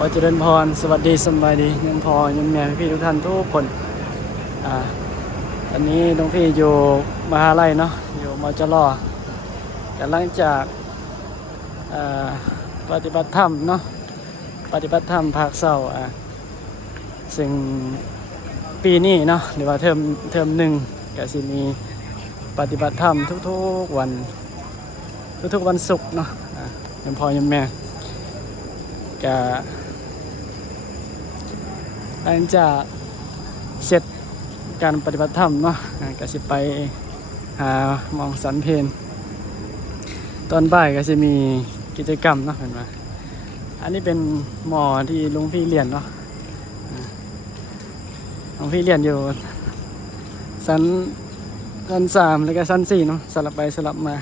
ขอเจริญพรสวัสดีสบายดียังพอยังแม่พี่ทุกท่านทุกคนตอนนี้หลวงพี่อยู่มหาลัยเนาะอยู่มจรกำลังจากปฏิบัติธรรมเนาะปฏิบัติธรรมภาคเสาร์ซึ่งปีนี้เนาะหรือว่าเทอมหนึ่งก็สิมีปฏิบัติธรรมทุกๆวันทุกๆวันศุกร์เนาะยังพอยังแม่ก็หลังจากเสร็จการปฏิบัติธรรมเนาะก็สิไปหามองสันเพลตอนบ่ายก็จะมีกิจกรรมเนาะเห็นไหมอันนี้เป็นหมอที่ลุงพี่เรียนเนาะลุงพี่เรียนอยู่ชั้น3แล้วก็ชั้น4เนาะสลับไปสลับมา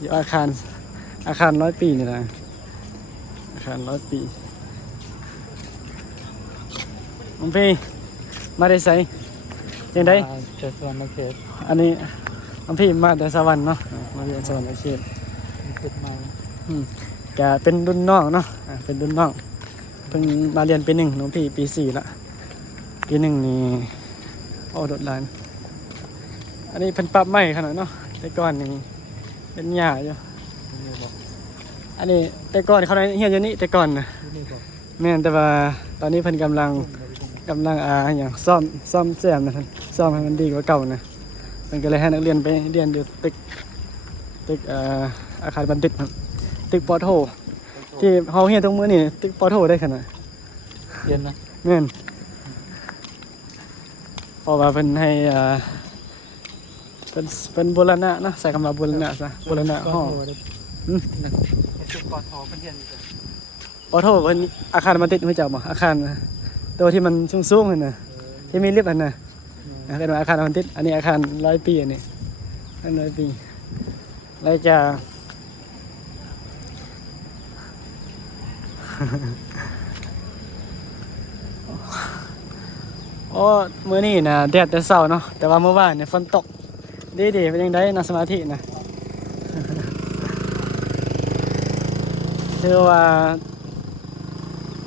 อยู่อาคาร100 ปีนี่แหละอาคาร100 ปีลุงพี่มาได้ไสยังได้จากสวรรณเขตอันนี้ลุงพี่มาแต่สวรรค์เนาะมาเรียนสวรรค์เขตติดมาแกเป็นรุ่นน้องเนาะเป็นรุ่นน้องเพิ่งมาเรียนปี 1ลุงพี่ปี 4ละปี 1นี่โอ้โดดหลานอันนี้เพิ่นปรับใหม่ขนาดเนาะแต่ก่อนนี่เป็นหญ้าอยู่อันนี้แต่ก่อนเขาเฮียนอยู่นี่แต่ก่อนนะแม่นแต่ว่าตอนนี้เพิ่นกำลังอย่างซ่อมแซมนะท่านซ่อมให้มันดีกว่าเก่านะมันก็เลยให้นักเรียนไปเรียนอยู่ตึกอาคารบัณฑิตครับตึกปอโทที่เฮาเฮียนตรงมื้อนี่ตึกปอโทได้ขนาดเย็นนะแม่นเพราะว่าเพิ่นให้เป็นบูรณะนะใส่คำว่าบูรณะซะบูรณะห้องตึกปอทเป็นเย็นปอโทเพิ่นอาคารบัณฑิตรู้จักบ่อาคารตัวที่มันสูงๆนั่นน่ะที่มีลิฟต์อันน่ะเป็นอาคารบัณฑิตอันนี้อาคาร100 ปีอันนี้100 ปีแล้วจะโอ้มื้อนี้นะแดดแต่เช้าเนาะแต่ว่าเมื่อวานเนี่ยฝนตกดีๆเป็นจังได๋นั่งสมาธินะ คือว่า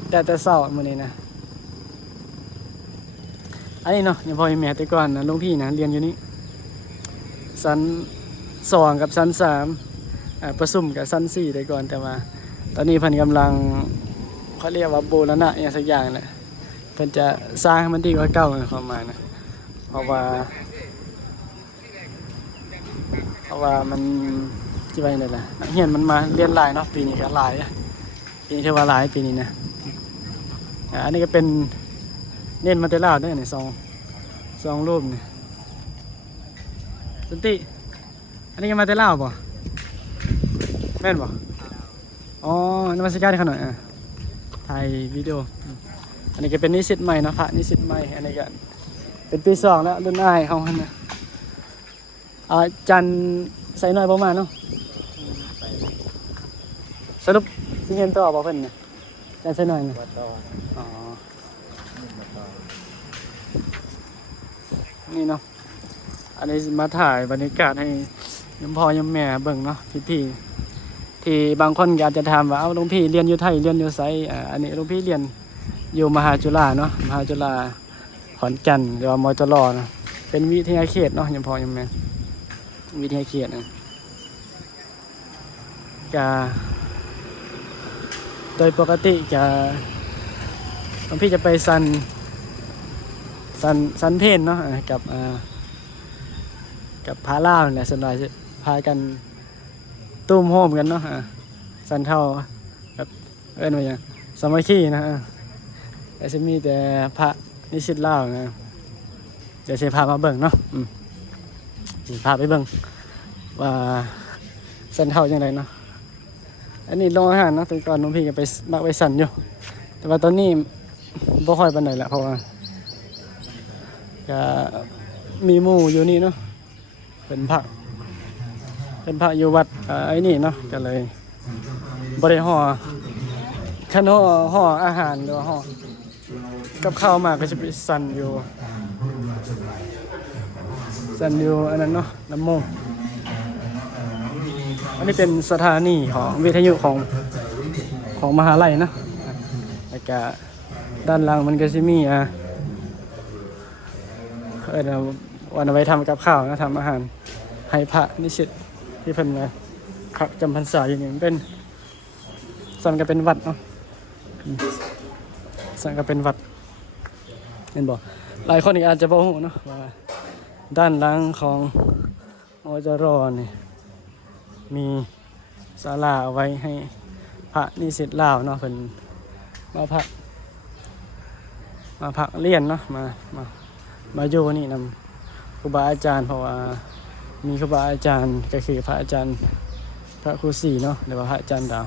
แดดแต่เช้ามื้อนี้นะอันนี้เนาะยังพอมีแม่แต่ก่อนนะลุงพี่นะเรียนอยู่นี่ชั้น2กับชั้น3ประชุมกับชั้น4แต่ก่อนแต่ว่าตอนนี้เพิ่นกำลังเขาเรียกว่าบูรณะอย่างสักอย่างน่ะเพิ่นจะสร้างให้มันดีกว่าเก่าประมาณนะเพราะว่ามันสิว่าจังได๋ล่ะนักเรียนมันมาเรียนหลายเนาะปีนี้ก็หลายปีนี้ถือว่าหลายปีนี้นะอันนี้ก็เป็นเน้นมาแต่ลาวเด้อนี่สองรูปนี่สันติอันนี้ก็มาแต่ลาวบ่แม่นบ่อ๋อนมัสการเขาหน่อยถ่ายวิดีโออันนี้ก็เป็นนิสิตใหม่เนาะพระนิสิตใหม่อันนี้ก็เป็นปี2แล้วรุ่นอ้ายเฮาหั่นน่ะจันใส่น้อยบ่มาเนาะสรุปสิเรียนต่อบ่เพิ่นน่ะจันใส่น้อยน่ะอ๋อนี่เนาะอันนี้มาถ่ายบรรยากาศให้ยมพ่อยมแม่เบิ่งเนาะพี่ๆที่บางคนอาจจะถามว่าหลวงพี่เรียนอยู่ไทยเรียนอยู่ไสอันนี้หลวงพี่เรียนอยู่มหาจุฬาเนาะมหาจุฬาขอนแก่นหรือว่ามจรเนาะเป็นวิทยาเขตเนาะยมพ่อยมแม่วิทยาเขตนะจะโดยปกติจะหลวงพี่จะไปสันเพนเนาะกับพาล่าเนี่ยส่วนใหญ่จะพากันตุ้มโฮมกันเนาะสันเท่าแบบว่าอย่างสามัคคีนะแต่จะมีแต่พระนิสิตลาวนะเดี๋ยวจะพามาเบิ่งเนาะจะพาไปเบิ่งว่าสันเท่าอย่างไรเนาะอันนี้โรงอาหารเนาะแต่ก่อนน้องพี่ก็ไปมักไปสันอยู่แต่ว่าตอนนี้บ่ค่อยปานใดละเพราะว่าก็มีหมู่อยู่นี่เนาะเป็นพระอยู่วัดไอ้นี่เนาะก็เลยบ่ได้ห่อคันห่ออาหารหรือห่อกับข้าวมาก็จะไปสั่นอยู่อันนั้นเนาะน้ำมงอันนี้เป็นสถานีของวิทยุของมหาลัยนะแล้ว กะด้านหลังมันก็สิมีวันเอาไว้ทำกับข้าวนะทำอาหารให้พระนิสิตที่เพิ่นมาพักจำพรรษาอย่างนี้เป็นสันก็เป็นวัดเนาะสันก็เป็นวัดเห็นบ่หลายคนอีกอาจจะบ่ฮู้เนาะว่าด้านหลังของมจรนี่มีศาลาเอาไว้ให้พระนิสิตลาวเนาะเพิ่นมาพักเรียนเนาะมาอยู่นี่นำครูบาอาจารย์เพราะว่ามีครูบาอาจารย์ก็คือพระอาจารย์พระครูศรีเนาะหรือว่าพระอาจารย์ดาว